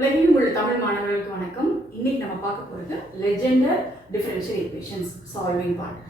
உலகிலும் உள்ள தமிழ் மாணவர்களுக்கு வணக்கம். இன்னைக்கு நம்ம பார்க்க போறது Legendre differential equations solving part.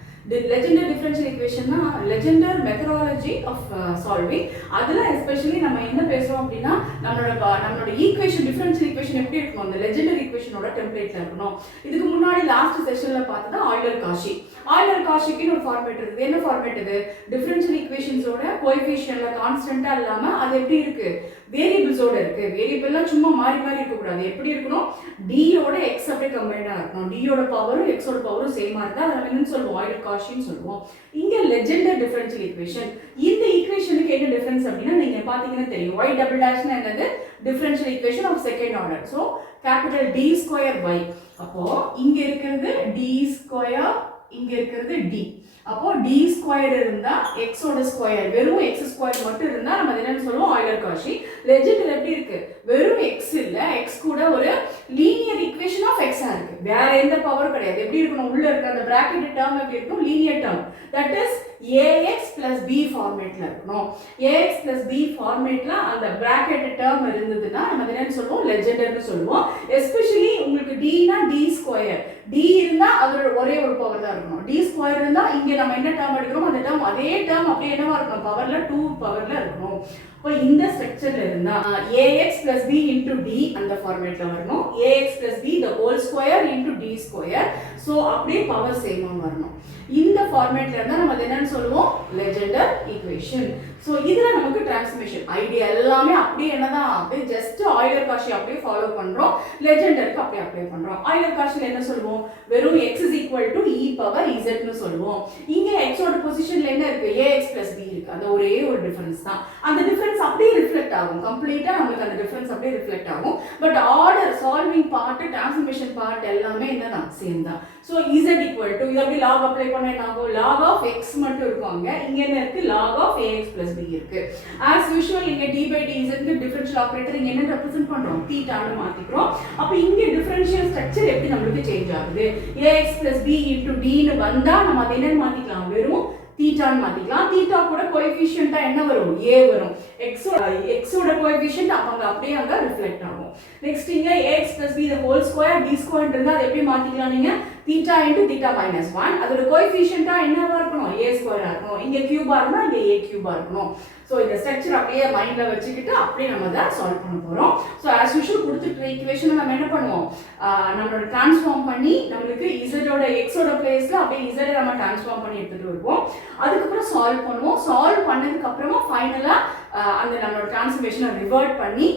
Legendre differential ஈக்குவேஷன்னா லெஜெண்டர் மெத்தடாலஜி ஆஃப் சால்விங். அதில் எஸ்பெஷலி நம்ம என்ன பேசுறோம் அப்படின்னா நம்மளோட ஈக்குவேஷன் டிஃபரன்ஷியல் ஈக்குவேஷன் எப்படி இருக்கணும், அந்த லெஜெண்டர் ஈக்குவேஷனோட டெம்ப்ளேட்ல இருக்கணும். இதுக்கு முன்னாடி லாஸ்ட் செஷன்ல பார்த்தா ஆய்லர் காஷிக்குன்னு ஒரு ஃபார்மேட் இருக்குது. என்ன ஃபார்மேட் இது? டிஃபரன்ஷியல் ஈக்குவேஷன்ஸோட கோஎஃபிஷியன்ட்ல கான்ஸ்டன்டா இல்லாம அது எப்படி இருக்கு, வேரியபிள்ஸோட இருக்கு. வேரியபிள்லாம் சும்மா மாறி இருக்கக்கூடாது. எப்படி இருக்கணும்? டியோட எக்ஸ் அப்படியே கம்பைண்டா இருக்கணும். டியோட பவரும் எக்ஸோட பவரும் சேமா இருந்தா அதை நம்ம என்னன்னு சொல்லுவோம்? ஆய்லர் காஷின்னு சொல்லுவோம். இங்க லெஜெண்டர் டிஃபரன்ஷியல் ஈக்குவேஷன். இந்த ஈக்குவேஷனுக்கு என்ன டிஃபரன்ஸ் அப்படின்னா நீங்க பாத்தீங்கன்னா தெரியும். y டபுள் டாஷ்னா என்னது? Differential equation of second order. So capital D square y. அப்போ இங்க இருக்கிறது D ஸ்கொயர், இங்க இருக்கிறது D. அப்போ d ஸ்கொயர் இருந்தா x ஓட ஸ்கொயர், வெறும் x ஸ்கொயர் மட்டும் இருந்தா நம்ம என்னன்னு சொல்லுவோம்? Euler Cauchy. லெஜெண்டர் எப்படி இருக்கு? வெறும் x இல்ல, x கூட ஒரு லீனியர் ஈக்குவேஷன் ஆஃப் x ஆ இருக்கு. வேற எந்த பவரும் கிடையாது. எப்படி இருக்கணும்? உள்ள இருக்க அந்த பிராக்கெட் டேர்ம் எப்படி இருக்கும்? Linear term. That is ax plus b ஃபார்மேட்ல இருக்கணும். ax plus b ஃபார்மேட்ல அந்த பிராக்கெட் டேர்ம் இருந்ததுன்னா நம்ம என்னன்னு சொல்லுவோம்? லெஜெண்டர்னு சொல்லுவோம். எஸ்பெஷலி உங்களுக்கு d னா d ஸ்கொயர், d இருந்தா அதோட ஒரே ஒரு பவர் தான் இருக்கணும். d ஸ்கொயர் இருந்தா இங்க நம்ம என்ன டேர்ம் எடுக்கிறோம் அந்த டேர்ம் அதே டேர்ம் அப்படியே என்னவா இருக்கணும்? பவர்ல 2 பவர்ல இருக்கணும். இப்போ இந்த ஸ்ட்ரக்சர்ல இருந்தா ax plus b into d அந்த ஃபார்மேட்ல வரணும். ax plus b the whole square into d square. So அப்படியே பவர் சேமா வரணும். இந்த ஃபார்மேட்ல இருந்தா நம்ம என்னன்னு சொல்லுவோம்? Legendre equation. சோ இதுல நமக்கு டிரான்ஸ்ஃபர்மேஷன் ஐடியா எல்லாமே அப்படியே என்னதான், அப்படியே ஜஸ்ட் ஆய்லர் காஷி அப்படியே ஃபாலோ பண்றோம். லெஜெண்டருக்கு அப்படியே அப்ளை பண்றோம். ஆய்லர் காஷில என்ன சொல்லுவோம்? வெறும் x is equal to e power z னு சொல்லுவோம். இங்க x ஓட பொசிஷன்ல என்ன இருக்கு? ax plus b இருக்கு. அந்த ஒரே ஒரு டிஃபரன்ஸ் தான். அந்த டிஃபரன்ஸ் அப்படியே ரிஃப்ளெக்ட் ஆகும். கம்ப்ளீட்டா நமக்கு அந்த டிஃபரன்ஸ் அப்படியே ரிஃப்ளெக்ட் ஆகும். But order, solving part, transformation part எல்லாமே என்னதான்? சேம் தான். சோ z equal to இது அப்படியே log அப்ளை பண்ணா என்ன ஆகும்? log of x மட்டும் இருக்கும். இங்க என்ன இருக்கு? log of ax plus b இருக்கு. as usual இங்க d by dz க்கு டிஃபரன்ஷியல் ஆபரேட்டர் இங்க என்ன ரெப்ரசன்ட் பண்றோம்? தீட்டான்னு மாத்திக்கிறோம். அப்ப இங்க டிஃபரன்ஷியல் ஸ்ட்ரக்சர் எப்படி நமக்கு சேஞ்ச் ஆகுது? ax plus b into d ன்னு வந்தா நம்ம அதை என்ன மாத்திக்கலாம்? வெறும் தீட்டான்னு மாத்திக்கலாம். தீட்டா கூட கோஎஃபிஷியன்ட்டா என்ன வரும்? a வரும். x ஓட கோஎஃபிஷியன்ட் அப்பங்க அப்படியே அங்க ரிஃப்ளெக்ட் ஆகும். நெக்ஸ்ட் இங்க ax plus b the whole square, d square இருந்தா அதை எப்படி மாத்திக்கலாம் நீங்க? theta into theta minus 1. அதோட கோஎஃபிஷியன்ட்டா என்னவா இருக்கணும்? a ஸ்கொயரா இருக்கணும். இங்க கியூபா இருந்தா இங்க a கியூபா இருக்கணும். சோ இந்த ஸ்ட்ரக்சர் அப்படியே மைண்ட்ல வச்சுக்கிட்டு அப்படியே நம்ம அதை சால்வ் பண்ண போறோம். சோ as usual கொடுத்துட்ட ஈக்குவேஷனை நம்ம என்ன பண்ணுவோம்? நம்மளோட டிரான்ஸ்ஃபார்ம் பண்ணி நமக்கு z ஓட x ஓட பிளேஸ்ல அப்படியே z நம்ம டிரான்ஸ்ஃபார்ம் பண்ணி எடுத்துட்டு வருவோம். அதுக்கு அப்புறம் சால்வ் பண்ணுவோம். சால்வ் பண்ணதுக்கு அப்புறமா ஃபைனலா அந்த நம்மளோட டிரான்ஸ்ஃபர்மேஷனை ரிவர்ட் பண்ணி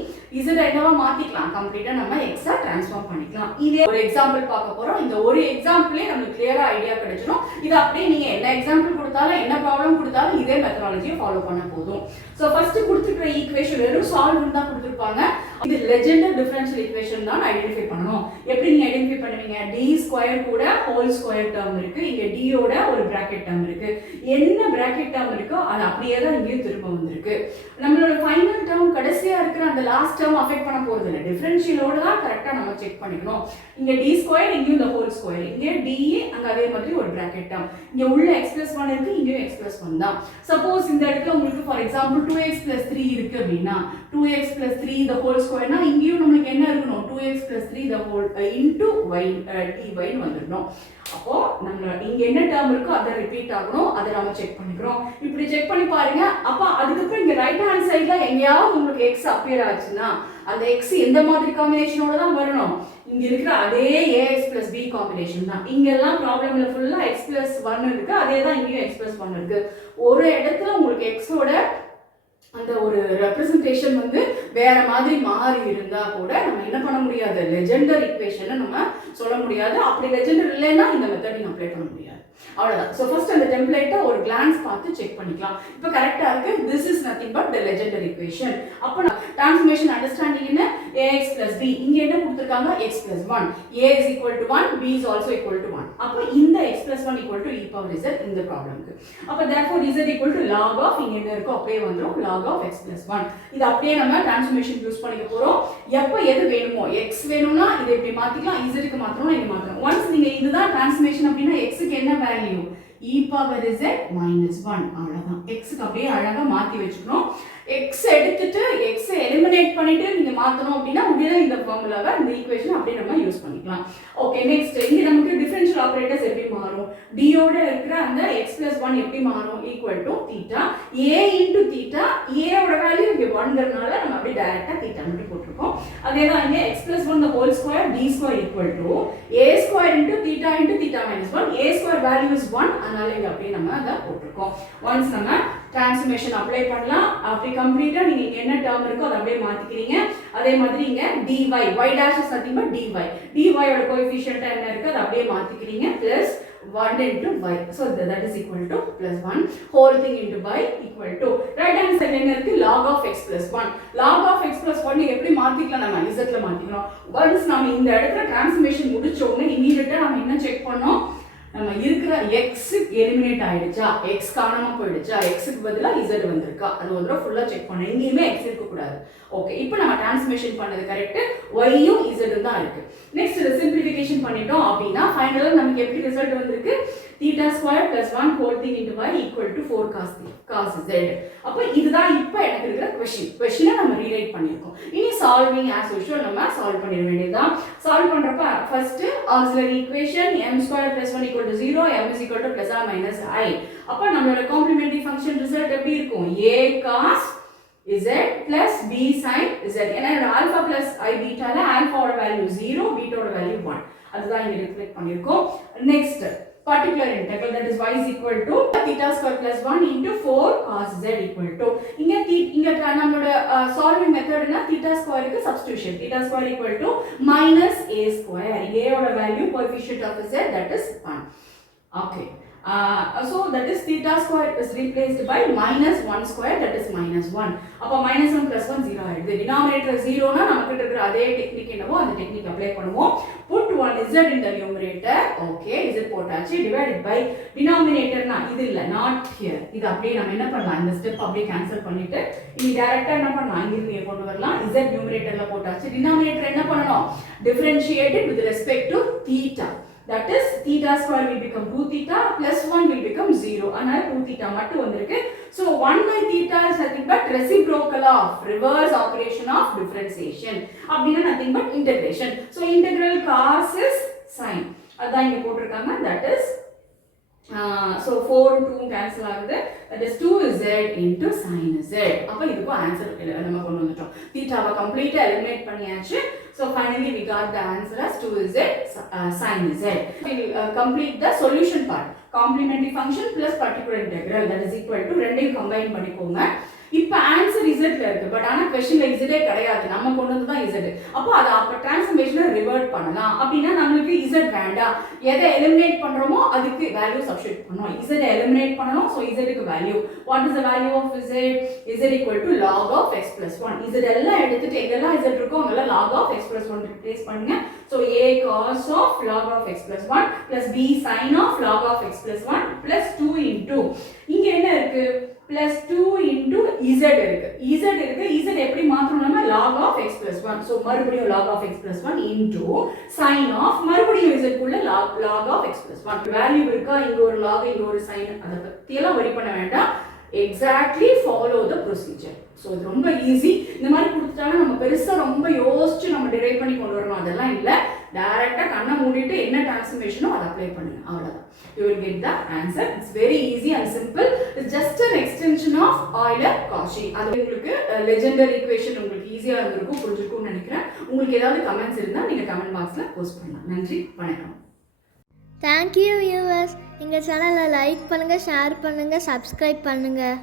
z என்னவா மாத்திக்கலாம்? கம்ப்ளீட்டா நம்ம x ஆ டிரான்ஸ்ஃபார்ம் பண்ணிக்கலாம். இதே ஒரு எக்ஸாம்பிள் பார்க்க போறோம். இந்த ஒரு எக்ஸாம்பிளே நமக்கு கிளியரா ஐடியா கிடைச்சிடும். இது அப்படியே நீங்க என்ன எக்ஸாம்பிள் கொடுத்தாலும் என்ன ப்ராப்ளம் கொடுத்தாலும் இதே மெத்தடாலஜியை ஃபாலோ பண்ண போதும். சோ ஃபர்ஸ்ட் கொடுத்திருக்கிற ஈக்குவேஷன் வெறும் சால்வ் தான் கொடுத்திருப்பாங்க. இது லெஜெண்டர் டிஃபரன்ஷியல் ஈக்குவேஷன் தான் ஐடென்டிஃபை பண்ணனும். எப்படி நீங்க ஐடென்டிஃபை பண்ணுவீங்க? d ஸ்கொயர் கூட ஹோல் ஸ்கொயர் டேர்ம் இருக்கு. இங்க d ஓட ஒரு பிராக்கெட் டேர்ம் இருக்கு. என்ன பிராக்கெட் டேர்ம் இருக்கோ அது அப்படியே தான் இங்கே திரும்ப வந்திருக்கு. நம்மளோட ஃபைனல் டேர்ம் கடைசியா இருக்கிற அந்த லாஸ்ட் டேர்ம் அஃபெக்ட் பண்ண போறது இல்ல. டிஃபரன்ஷியலோட தான் கரெக்ட்டா நம்ம செக் பண்ணிக்கணும். இங்க d ஸ்கொயர், இங்க the whole ஸ்கொயர், இங்க d அங்க அதே மாதிரி ஒரு பிராக்கெட் டேர்ம். இங்க உள்ள x + 1 இருக்கு, இங்க x + 1 தான். சப்போஸ் இந்த இடத்துல உங்களுக்கு ஃபார் எக்ஸாம்பிள் 2x + 3 இருக்கு அப்படினா 2x + 3 the whole square னா இங்கேயும் நமக்கு என்ன இருக்கணும்? 2x + 3 the whole into y dy ன்னு வந்துடணும். அப்போ நம்ம இங்க என்ன டேர்ம் இருக்கோ அத ரிப்பீட் ஆகணும். அத நாம செக் பண்ணிக்கிறோம். இப்படி செக் பண்ணி பாருங்க. அப்ப அதுக்கு அப்புறம் இங்க ரைட் ஹேண்ட் சைடுல எங்கயாவது உங்களுக்கு x அப்பியர் ஆச்சுன்னா அந்த x எந்த மாதிரி காம்பினேஷனோட தான் வரணும்? இங்க இருக்கிற அதே ax plus b காம்பினேஷன் தான். இங்க எல்லாம் ப்ராப்ளம்ல ஃபுல்லா x plus 1 இருக்கு. அதே தான் இங்கேயும் x plus 1 இருக்கு. ஒரு இடத்துல உங்களுக்கு x ஓட அந்த ஒரு ரெப்ரசன்டேஷன் வந்து வேற மாதிரி மாறி இருந்தா கூட நம்ம என்ன பண்ண முடியாது? லெஜெண்டர் ஈக்குவேஷனை நம்ம சொல்ல முடியாது. அப்படி லெஜெண்டர் இல்லைன்னா இந்த மெத்தட் அப்ளை பண்ண முடியாது. அவ்வளவுதான். சோ ஃபர்ஸ்ட் அந்த டெம்ப்ளேட்டை ஒரு glance பார்த்து செக் பண்ணிக்கலாம். இப்போ கரெக்ட்டா இருக்கு. this is nothing but the legendary equation. அப்ப டிரான்ஸ்ஃபர்மேஷன் அண்டர்ஸ்டாண்டிங் என்ன? ax plus b. இங்க என்ன கொடுத்திருக்காங்க? x plus 1. a is equal to 1, b is also equal to 1. அப்ப இந்த x plus 1 equal to e power z இந்த ப்ராப்ளம்க்கு. அப்ப therefore z equal to log of இங்க என்ன இருக்கோ அப்படியே வந்துரும் log of x plus 1. இது அப்படியே நம்ம டிரான்ஸ்ஃபர்மேஷன் யூஸ் பண்ணிக்க போறோம். எப்ப எது வேணுமோ x வேணும்னா இதை இப்படி மாத்திக்கலாம், z க்கு மாத்தணும்னா இங்க மாத்தணும். once நீங்க இதுதான் டிரான்ஸ்ஃபர்மேஷன் அப்படினா x க்கு என்ன value? e power z minus 1. அவ்வளவுதான். x க்கு அப்படியே அழகா மாத்தி வெச்சுக்கணும். எக்ஸ் எடுத்துட்டு எக்ஸை எலிமினேட் பண்ணிட்டு நீங்கள் மாற்றணும் அப்படின்னா உடனே இந்த ஃபார்முலாவை இந்த ஈக்குவேஷன் அப்படியே நம்ம யூஸ் பண்ணிக்கலாம். ஓகே, நெக்ஸ்ட் இங்கே நமக்கு டிஃபரன்ஷியல் ஆப்ரேட்டர்ஸ் எப்படி மாறும்? டியோட இருக்கிற அந்த எக்ஸ் பிளஸ் ஒன் எப்படி மாறும்? Equal to theta A into theta. ஏவோட வேல்யூ இங்கே ஒன்கிறதுனால நம்ம அப்படியே டைரக்டாக தீட்டா மட்டும் போட்டிருக்கோம். அதே தான் இங்கே x plus one whole square d square equal to a square into theta minus one. A square value is one, அதனால இங்கே அப்படியே நம்ம அதை போட்டிருக்கோம். ஒன்ஸ் நம்ம டிரான்ஸ்ஃபர்மேஷன் அப்ளை பண்ணலாம். அப்படி கம்ப்ளீட்டா நீங்க இங்க என்ன டேர்ம் இருக்கோ அதை அப்படியே மாத்திக்கிறீங்க. அதே மாதிரி இங்க dy y dash is nothing but dy. dy ஓட கோஎஃபிஷியன்ட் என்ன இருக்கு அதை அப்படியே மாத்திக்கிறீங்க. plus 1 into y, so that is equal to plus 1 whole thing into y equal to right hand side என்ன இருக்கு log of x plus 1. log of x plus 1 நீங்க எப்படி மாத்திக்கலாம்? நம்ம z ல மாத்திக்கிறோம். once நாம இந்த இடத்துல டிரான்ஸ்ஃபர்மேஷன் முடிச்ச உடனே இமிடியேட்டா நாம என்ன செக் பண்ணோம்? நம்ம இருக்கிற x எலிமினேட் ஆயிடுச்சா, x காணாம போயிடுச்சா, x க்கு பதிலா z வந்திருக்கா, அது ஒரு தடவை ஃபுல்லா செக் பண்ணணும். எங்கேயுமே x இருக்க கூடாது. ஓகே, இப்போ நம்ம டிரான்ஸ்ஃபர்மேஷன் பண்ணது கரெக்ட், y யும் z தான் இருக்கு. நெக்ஸ்ட் இத சிம்பிளிஃபிகேஷன் பண்ணிட்டோம் அப்படினா ஃபைனலா நமக்கு எப்படி ரிசல்ட் வந்திருக்கு? theta square plus 1 whole thing into y equal to 4 cos z. அப்ப இதுதான் இப்போ எனக்கு இருக்கிற क्वेश्चனை நம்ம ரீரைட் பண்ணிருக்கோம். இனி சால்விங் as usual நம்ம சால்வ் பண்ணிர வேண்டியதுதான். சால்வ் பண்றப்ப first auxiliary equation m² + 1 = 0, m = + or minus i. அப்ப நம்மளோட காம்ப்ளிமெண்டரி ஃபங்க்ஷன் ரிசல்ட் எப்படி இருக்கும்? a cos z plus b sin z. ஏன்னா ஆல்பா plus i பீட்டால ஆல்பாவோட வேல்யூ 0, பீட்டாவோட வேல்யூ 1. அதுதான் இங்க ரிஃப்ளெக்ட் பண்ணிருக்கோம். Next particular integral, that is y is equal to theta square plus 1 into 4 cos z equal to இங்க நம்மளோட solving method னா theta square க்கு substitution. theta square equal to minus a square. a ஓட value coefficient of z, that is 1. okay, so that is theta square is replaced by minus 1 square, that is minus 1. அப்ப minus 1 plus 1 0 ஆயிடுது. denominator 0 னா நமக்கு இருக்கிற அதே technique என்னவோ அந்த technique apply பண்ணுவோம். put 1 z in the numerator. okay, z போட்டாச்சு. divided by denominator னா இது இல்ல, not here. இது அப்படியே நம்ம என்ன பண்ணலாம்? இந்த ஸ்டெப் அப்படியே கேன்சல் பண்ணிட்டு இனி டைரக்ட்டா என்ன பண்ணலாம்? இங்க இருந்து கொண்டு வரலாம். z numeratorல போட்டாச்சு. denominator என்ன பண்ணனும்? differentiate it with respect to theta. That is theta square will become 2 theta plus 1 will become 0. அதனால 2 theta மட்டும் வந்திருக்கு. So 1 by theta is nothing but reciprocal of reverse operation of differentiation. அப்படினா nothing but integration. So integral cos is sin. அதான் இங்க போட்டுருக்காங்க. That is so 4 2 cancel ஆகுது. That is 2z into sin z. அப்ப இதுக்கு answer நம்ம கொண்டு வந்துட்டோம். தீட்டாவை கம்ப்ளீட்டா எலிமினேட் பண்ணியாச்சு. So finally we got the answer as 2z sin z. We will complete the solution part. Complementary function plus particular integral, that is equal to ரெண்டையும் combine பண்ணிக்கோங்க. இப்போ ஆன்சர் z ல இருக்கு, பட் ஆனா क्वेश्चनல z கிடையாது, நம்ம கொண்டு வந்து தான் z. அப்போ அத அப்ப டிரான்ஸ்ஃபர்மேஷனை ரிவர்ட் பண்ணலாம். அப்படினா நமக்கு z வேண்டாம், எதை எலிமினேட் பண்றோமோ அதுக்கு வேல்யூ சப்ஸ்டிட்யூட் பண்ணனும். z எலிமினேட் பண்ணனும், சோ z க்கு value, what is the value of z? z equal to log of x plus 1. z எல்லாம் எடுத்துட்டு எங்கெல்லாம் z இருக்கோ அங்கெல்லாம் log of x plus 1 replace பண்ணுங்க. so a cos of log of x plus 1 plus b sin of log of x plus 1 plus 2 into இங்க என்ன இருக்கு? plus 2 into z இருக்கு. z எப்படி மாத்தணும்னா log of x plus 1. so மறுபடியும் log of x plus 1 into sin of மறுபடியும் z குள்ள log of x plus 1. Value இருக்கா? இங்க ஒரு log, இங்க ஒரு sin. அத பத்தி எல்லாம் வரி பண்ண வேண்டாம். exactly follow the procedure. so இது ரொம்ப ஈஸி. இந்த மாதிரி கொடுத்துட்டாங்க நம்ம பெருசா ரொம்ப யோசிச்சு நம்ம டிரைவ் பண்ணி கொண்டு வரணும் அதெல்லாம் இல்ல. டைரக்ட்டா கண்ணை மூடிட்டு என்ன டிரான்ஸ்ஃபர்மேஷனோ அதை அப்ளை பண்ணுங்க, அவ்வளவுதான். you will get the answer. it's very easy and simple. it's just an extension of Euler-Cauchy. அது உங்களுக்கு லெஜெண்டரி ஈக்குவேஷன் உங்களுக்கு ஈஸியா இருந்திருக்கும், புரிஞ்சிருக்கும்னு நினைக்கிறேன். உங்களுக்கு ஏதாவது கமெண்ட்ஸ் இருந்தா நீங்க கமெண்ட் பாக்ஸ்ல போஸ்ட் பண்ணலாம். நன்றி, வணக்கம். Thank you viewers. எங்கள் சேனலை லைக் பண்ணுங்கள், ஷேர் பண்ணுங்கள், சப்ஸ்கிரைப் பண்ணுங்கள்.